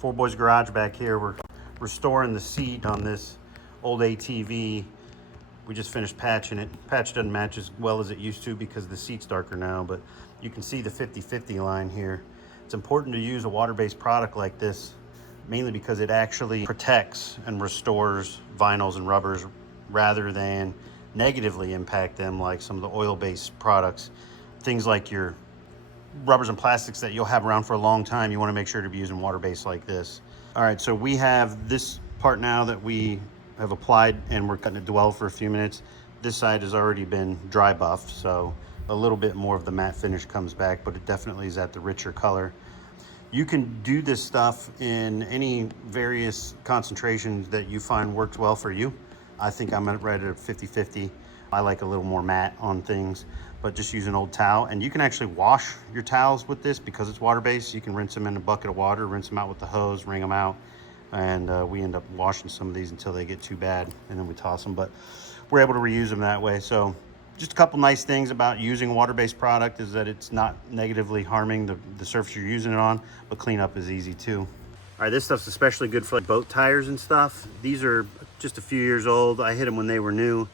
Four Boys Garage back here. We're restoring the seat on this old ATV. We just finished patching it. Patch doesn't match as well as it used to because the seat's darker now, but you can see the 50/50 line here. It's important to use a water-based product like this, mainly because it actually protects and restores vinyls and rubbers rather than negatively impact them like some of the oil-based products. Things like your rubbers and plastics that you'll have around for a long time, you want to make sure to be using water-based like this. All right, so we have this part now that we have applied and we're cutting it dwell for a few minutes. This side has already been dry buffed, so a little bit more of the matte finish comes back, but it definitely is at the richer color. You can do this stuff in any various concentrations that you find works well for you. I think I'm right at 50/50. I like a little more matte on things, but just use an old towel. And you can actually wash your towels with this because it's water-based. You can rinse them in a bucket of water, rinse them out with the hose, wring them out. And we end up washing some of these until they get too bad, and then we toss them. But we're able to reuse them that way. So just a couple nice things about using a water-based product is that it's not negatively harming the surface you're using it on, but cleanup is easy too. All right, this stuff's especially good for like boat tires and stuff. These are just a few years old. I hit them when they were new,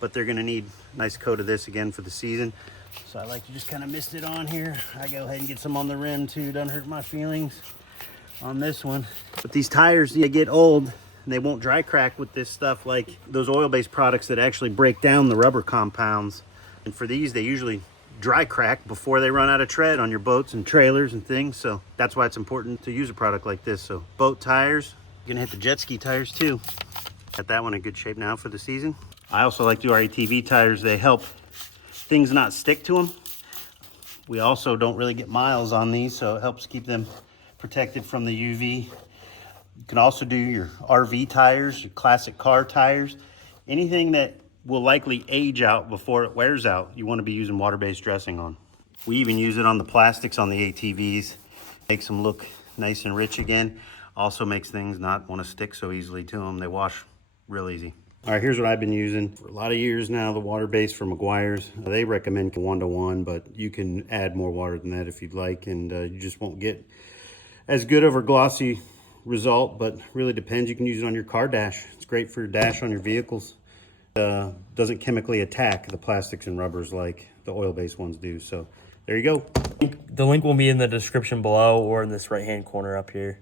but they're gonna need a nice coat of this again for the season. So I like to just kind of mist it on here. I go ahead and get some on the rim too. Doesn't hurt my feelings on this one. But these tires, they get old and they won't dry crack with this stuff like those oil-based products that actually break down the rubber compounds. And for these, they usually dry crack before they run out of tread on your boats and trailers and things. So that's why it's important to use a product like this. So boat tires, you're gonna hit the jet ski tires too. Got that one in good shape now for the season. I also like to do our ATV tires. They help things not stick to them. We also don't really get miles on these, so it helps keep them protected from the UV. You can also do your RV tires, your classic car tires, anything that will likely age out before it wears out. You want to be using water-based dressing on. We even use it on the plastics on the ATVs. Makes them look nice and rich again. Also makes things not want to stick so easily to them. They wash real easy. All right, here's what I've been using for a lot of years now, the water-based from Meguiar's. They recommend 1-to-1, but you can add more water than that if you'd like, and you just won't get as good of a glossy result, but really depends. You can use it on your car dash. It's great for your dash on your vehicles. Doesn't chemically attack the plastics and rubbers like the oil-based ones do. So there you go. The link will be in the description below or in this right-hand corner up here.